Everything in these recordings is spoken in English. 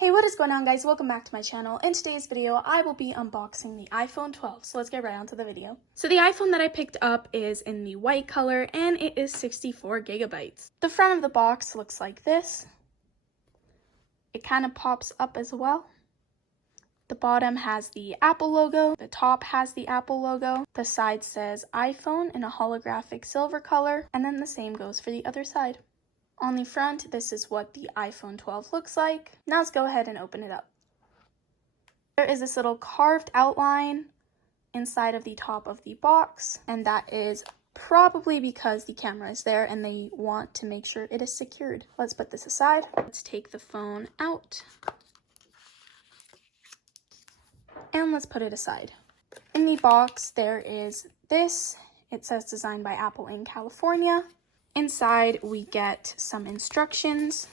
Hey, what is going on, guys? Welcome back to my channel. In today's video, I will be unboxing the iPhone 12, so let's get right onto the video. So the iPhone that I picked up is in the white color, and it is 64 gigabytes. The front of the box looks like this. It kind of pops up as well. The bottom has the Apple logo, the top has the Apple logo, the side says iPhone in a holographic silver color, and then the same goes for the other side. On the front, this is what the iPhone 12 looks like. Now let's go ahead and open it up. There is this little carved outline inside of the top of the box, and that is probably because the camera is there and they want to make sure it is secured. Let's put this aside. Let's take the phone out. And let's put it aside. In the box, there is this. It says designed by Apple in California. Inside, we get some instructions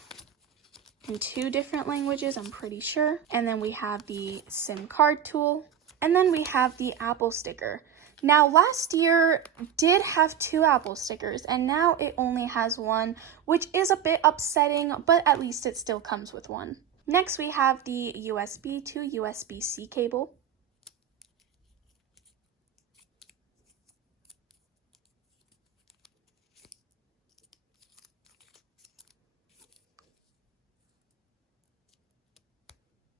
in 2 different languages, I'm pretty sure. And then we have the SIM card tool. And then we have the Apple sticker. Now, last year did have 2 Apple stickers, and now it only has 1, which is a bit upsetting, but at least it still comes with 1. Next, we have the USB to USB-C cable.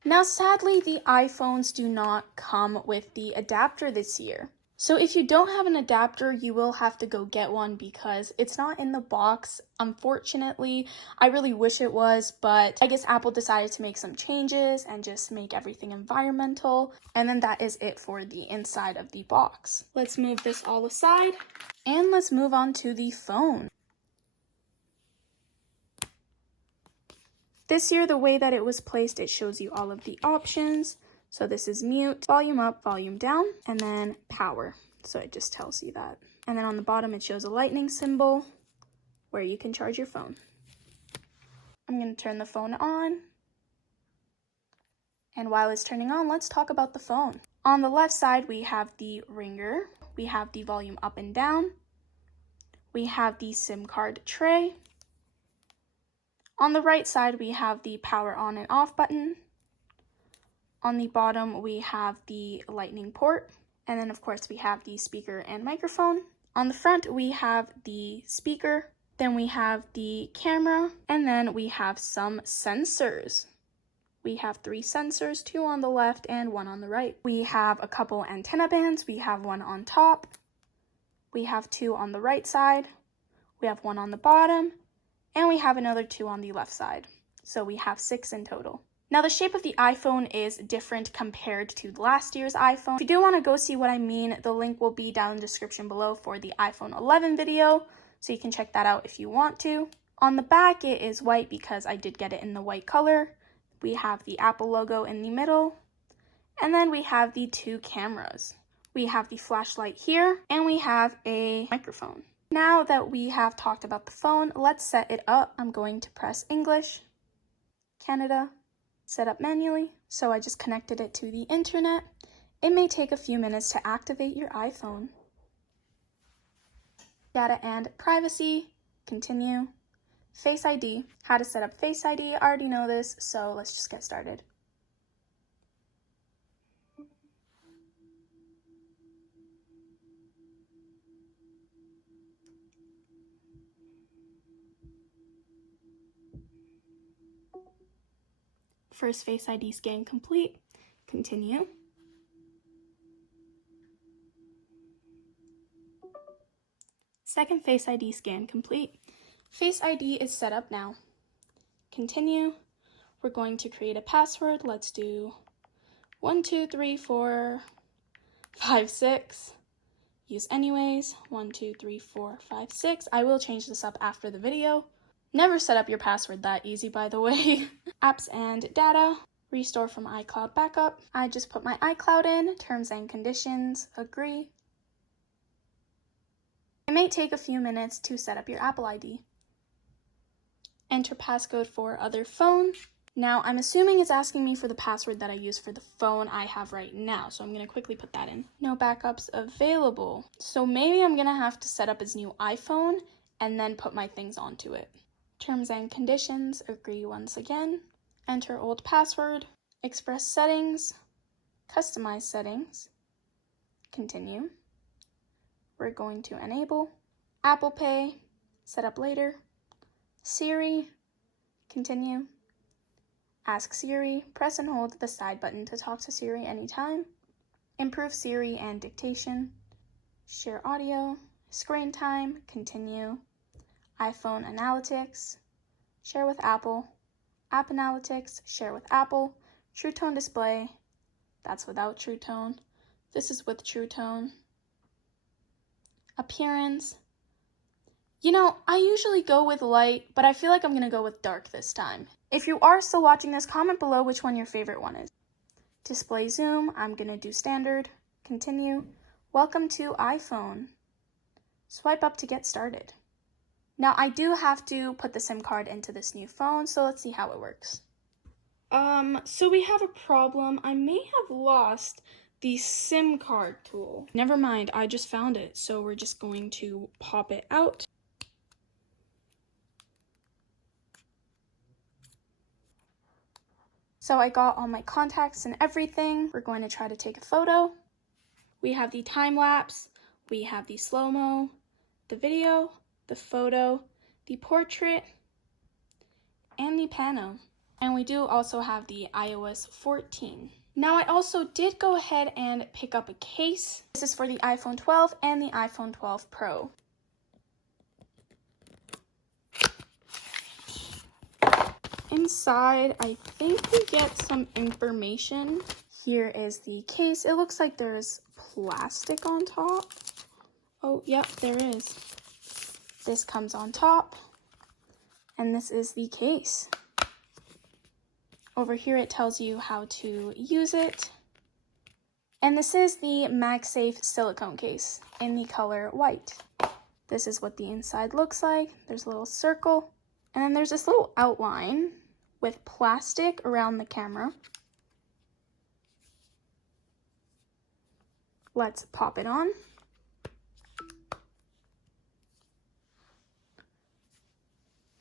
Now, sadly, the iPhones do not come with the adapter this year. So if you don't have an adapter, you will have to go get one because it's not in the box, unfortunately. I really wish it was, but I guess Apple decided to make some changes and just make everything environmental. And then that is it for the inside of the box. Let's move this all aside and let's move on to the phone. This year, the way that it was placed, it shows you all of the options. So this is mute, volume up, volume down, and then power. So it just tells you that. And then on the bottom, it shows a lightning symbol where you can charge your phone. I'm going to turn the phone on. And while it's turning on, let's talk about the phone. On the left side, we have the ringer. We have the volume up and down. We have the SIM card tray. On the right side, we have the power on and off button. On the bottom, we have the lightning port. And then, of course, we have the speaker and microphone. On the front, we have the speaker. Then we have the camera. And then we have some sensors. We have 3 sensors, 2 on the left and 1 on the right. We have a couple antenna bands. We have 1 on top. We have 2 on the right side. We have 1 on the bottom. And we have another 2 on the left side. So we have 6 in total. Now the shape of the iPhone is different compared to last year's iPhone. If you do want to go see what I mean, the link will be down in the description below for the iPhone 11 video. So you can check that out if you want to. On the back, it is white because I did get it in the white color. We have the Apple logo in the middle. And then we have the 2 cameras. We have the flashlight here and we have a microphone. Now that we have talked about the phone, let's set it up. I'm going to press English, Canada, set up manually. So I just connected it to the internet. It may take a few minutes to activate your iPhone. Data and privacy, continue. Face ID, how to set up Face ID, I already know this, so let's just get started. First Face ID scan complete. Continue. Second Face ID scan complete. Face ID is set up now. Continue. We're going to create a password. Let's do 1 2 3 4 5 6. Use anyways. 1 2 3 4 5 6. I will change this up after the video. Never set up your password that easy, by the way. Apps and data. Restore from iCloud backup. I just put my iCloud in. Terms and conditions. Agree. It may take a few minutes to set up your Apple ID. Enter passcode for other phone. Now, I'm assuming it's asking me for the password that I use for the phone I have right now, so I'm going to quickly put that in. No backups available. So maybe I'm going to have to set up his new iPhone and then put my things onto it. Terms and conditions, agree once again. enter old password, express settings, customize settings, continue. We're going to enable Apple Pay, set up later, Siri, continue. Ask Siri, press and hold the side button to talk to Siri anytime. Improve Siri and dictation. Share audio, screen time, continue. iPhone analytics, share with Apple. App analytics, share with Apple. True Tone display, that's without True Tone. This is with True Tone. Appearance. You know, I usually go with light, but I feel like I'm gonna go with dark this time. If you are still watching this, comment below which one your favorite one is. Display zoom, I'm gonna do standard. Continue. Welcome to iPhone. Swipe up to get started. Now I do have to put the SIM card into this new phone, so let's see how it works. So we have a problem. I may have lost the SIM card tool. Never mind, I just found it, so we're just going to pop it out. So I got all my contacts and everything. We're going to try to take a photo. We have the time lapse, we have the slow-mo, the video, the photo, the portrait, and the pano. And we do also have the iOS 14. Now I also did go ahead and pick up a case. This is for the iPhone 12 and the iPhone 12 Pro. Inside, I think we get some information. Here is the case. It looks like there's plastic on top. Oh, yep, there is. This comes on top, and this is the case. Over here it tells you how to use it. And this is the MagSafe silicone case in the color white. This is what the inside looks like. There's a little circle, and then there's this little outline with plastic around the camera. Let's pop it on.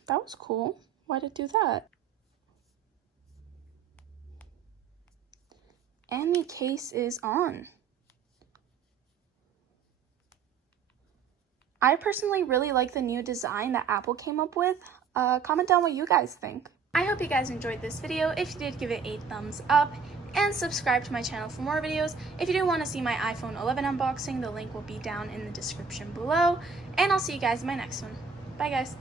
That was cool. Why did it do that? And the case is on. I personally really like the new design that Apple came up with. Comment down what you guys think. I hope you guys enjoyed this video. If you did, give it a thumbs up and subscribe to my channel for more videos. If you do want to see my iPhone 11 unboxing, the link will be down in the description below. And I'll see you guys in my next one. Bye guys.